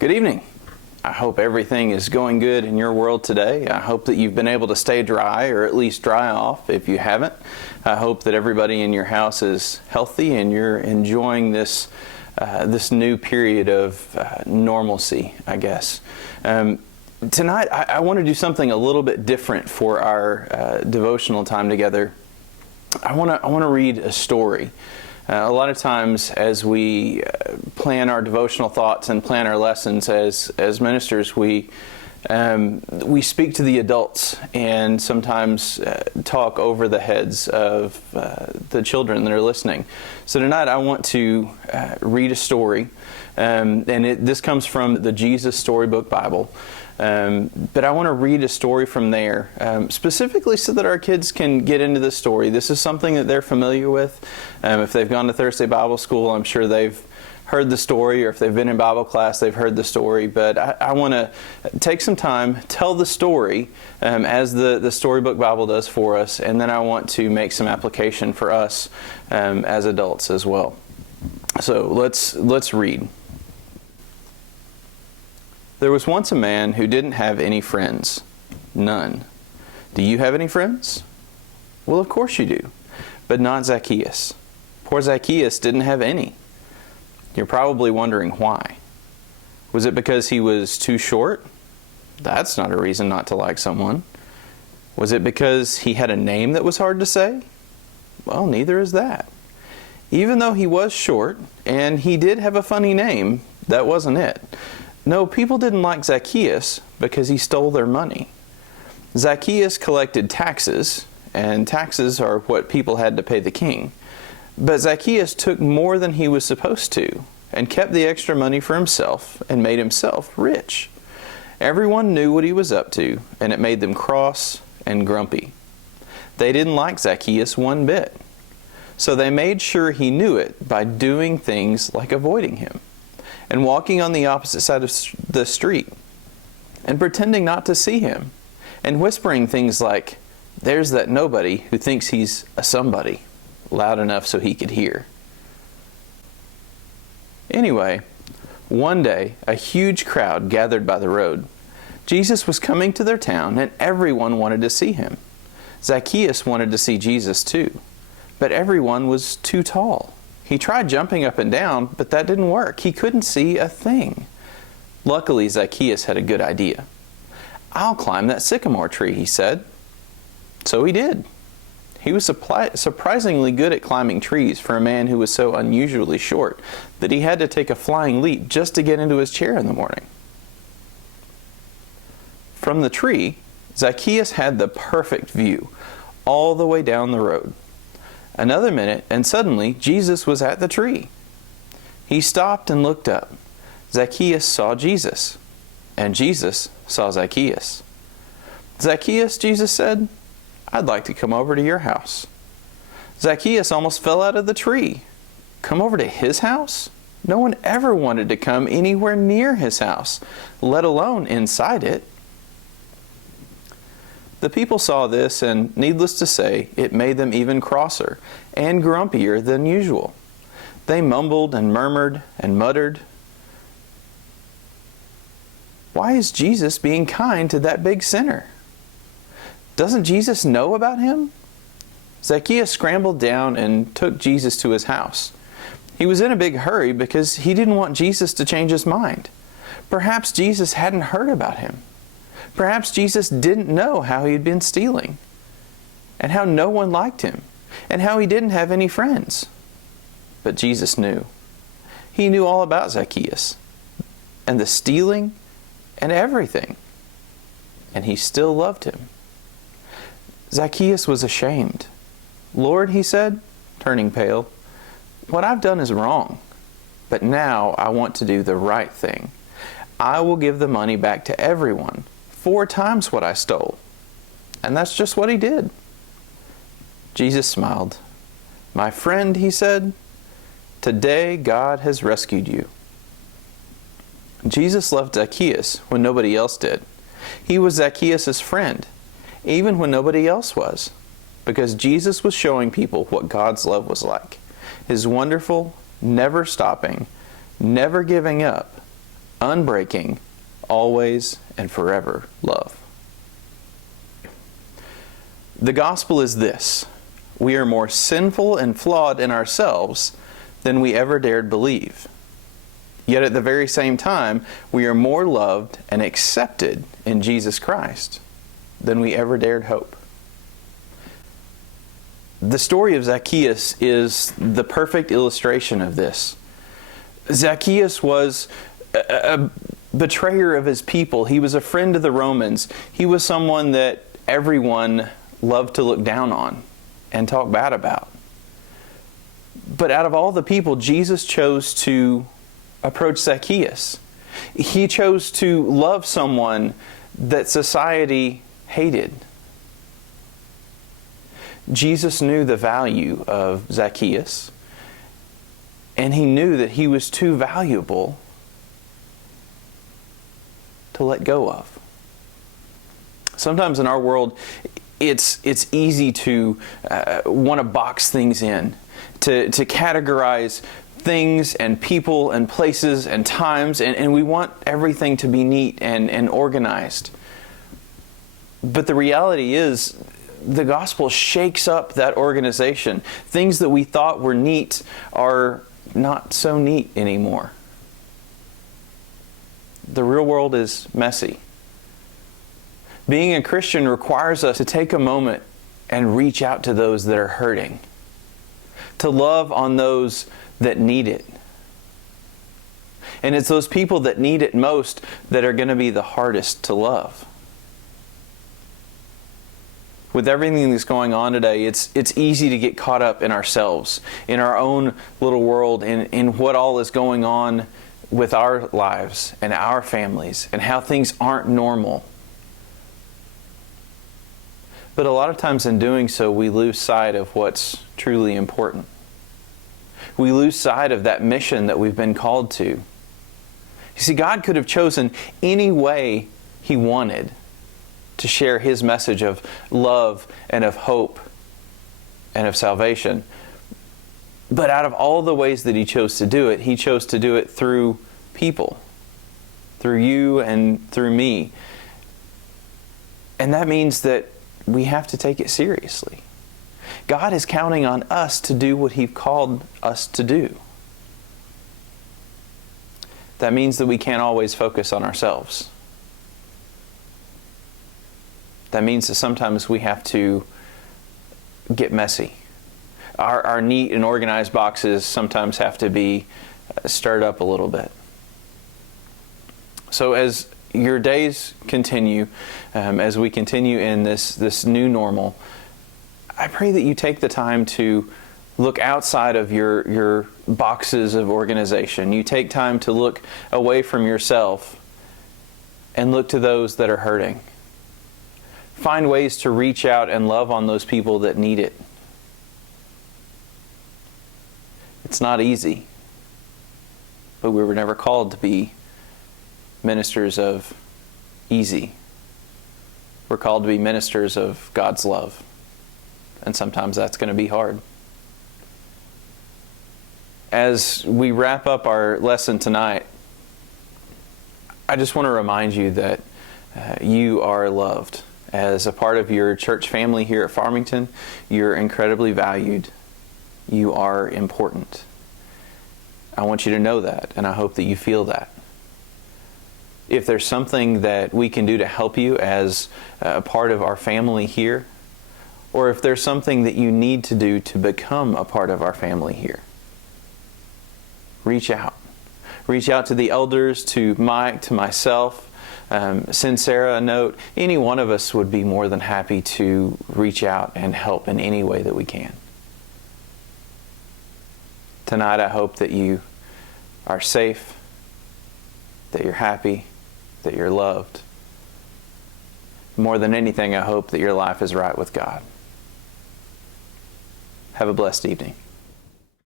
Good evening. I hope everything is going good in your world today. I hope that you've been able to stay dry, or at least dry off if you haven't. I hope that everybody in your house is healthy and you're enjoying this new period of normalcy, I guess. Tonight, I want to do something a little bit different for our devotional time together. I want to read a story. A lot of times as we plan our devotional thoughts and plan our lessons as ministers, we speak to the adults and sometimes talk over the heads of the children that are listening. So tonight I want to read a story, and this comes from the Jesus Storybook Bible. But I want to read a story from there, specifically so that our kids can get into the story. This is something that they're familiar with. If they've gone to Thursday Bible School, I'm sure they've heard the story, or if they've been in Bible class, they've heard the story. But I want to take some time, tell the story as the Storybook Bible does for us, and then I want to make some application for us as adults as well. So let's read. There was once a man who didn't have any friends. None. Do you have any friends? Well, of course you do. But not Zacchaeus. Poor Zacchaeus didn't have any. You're probably wondering why. Was it because he was too short? That's not a reason not to like someone. Was it because he had a name that was hard to say? Well, neither is that. Even though he was short, and he did have a funny name, that wasn't it. No, people didn't like Zacchaeus because he stole their money. Zacchaeus collected taxes, and taxes are what people had to pay the king. But Zacchaeus took more than he was supposed to, and kept the extra money for himself, and made himself rich. Everyone knew what he was up to, and it made them cross and grumpy. They didn't like Zacchaeus one bit. So they made sure he knew it by doing things like avoiding him, and walking on the opposite side of the street, and pretending not to see him, and whispering things like, "There's that nobody who thinks he's a somebody," loud enough so he could hear. Anyway, one day, a huge crowd gathered by the road. Jesus was coming to their town, and everyone wanted to see him. Zacchaeus wanted to see Jesus too, but everyone was too tall. He tried jumping up and down, but that didn't work. He couldn't see a thing. Luckily, Zacchaeus had a good idea. "I'll climb that sycamore tree," he said. So he did. He was surprisingly good at climbing trees for a man who was so unusually short that he had to take a flying leap just to get into his chair in the morning. From the tree, Zacchaeus had the perfect view all the way down the road. Another minute, and suddenly Jesus was at the tree. He stopped and looked up. Zacchaeus saw Jesus, and Jesus saw Zacchaeus. "Zacchaeus," Jesus said, "I'd like to come over to your house." Zacchaeus almost fell out of the tree. Come over to his house? No one ever wanted to come anywhere near his house, let alone inside it. The people saw this, and needless to say, it made them even crosser and grumpier than usual. They mumbled and murmured and muttered. Why is Jesus being kind to that big sinner? Doesn't Jesus know about him? Zacchaeus scrambled down and took Jesus to his house. He was in a big hurry because he didn't want Jesus to change his mind. Perhaps Jesus hadn't heard about him. Perhaps Jesus didn't know how he had been stealing, and how no one liked him, and how he didn't have any friends. But Jesus knew. He knew all about Zacchaeus, and the stealing, and everything. And he still loved him. Zacchaeus was ashamed. "Lord," he said, turning pale, "what I've done is wrong, but now I want to do the right thing. I will give the money back to everyone, 4 times what I stole." And that's just what he did. Jesus smiled. "My friend," he said, "today God has rescued you." Jesus loved Zacchaeus when nobody else did. He was Zacchaeus' friend, even when nobody else was, because Jesus was showing people what God's love was like. His wonderful, never stopping, never giving up, unbreaking, always and forever love. The gospel is this: we are more sinful and flawed in ourselves than we ever dared believe. Yet at the very same time, we are more loved and accepted in Jesus Christ than we ever dared hope. The story of Zacchaeus is the perfect illustration of this. Zacchaeus was a betrayer of his people. He was a friend of the Romans. He was someone that everyone loved to look down on and talk bad about. But out of all the people, Jesus chose to approach Zacchaeus. He chose to love someone that society hated. Jesus knew the value of Zacchaeus, and he knew that he was too valuable to let go of. Sometimes in our world, it's easy to want to box things in, to categorize things and people and places and times, and we want everything to be neat and organized. But the reality is, the gospel shakes up that organization. Things that we thought were neat are not so neat anymore. The real world is messy. Being a Christian requires us to take a moment and reach out to those that are hurting, to love on those that need it. And it's those people that need it most that are going to be the hardest to love. With everything that's going on today, it's easy to get caught up in ourselves, in our own little world, in what all is going on with our lives and our families, and how things aren't normal. But a lot of times in doing so, we lose sight of what's truly important. We lose sight of that mission that we've been called to. You see, God could have chosen any way He wanted to share His message of love and of hope and of salvation. But out of all the ways that He chose to do it, He chose to do it through people, through you and through me. And that means that we have to take it seriously. God is counting on us to do what He called us to do. That means that we can't always focus on ourselves. That means that sometimes we have to get messy. Our neat and organized boxes sometimes have to be stirred up a little bit. So as your days continue, as we continue in this new normal, I pray that you take the time to look outside of your boxes of organization. You take time to look away from yourself and look to those that are hurting. Find ways to reach out and love on those people that need it. It's not easy, but we were never called to be ministers of easy. We're called to be ministers of God's love. And sometimes that's going to be hard. As we wrap up our lesson tonight, I just want to remind you that you are loved. As a part of your church family here at Farmington, you're incredibly valued. You are important. I want you to know that, and I hope that you feel that. If there's something that we can do to help you as a part of our family here, or if there's something that you need to do to become a part of our family here, reach out. Reach out to the elders, to Mike, to myself. Send Sarah a note. Any one of us would be more than happy to reach out and help in any way that we can. Tonight, I hope that you are safe, that you're happy, that you're loved. More than anything, I hope that your life is right with God. Have a blessed evening.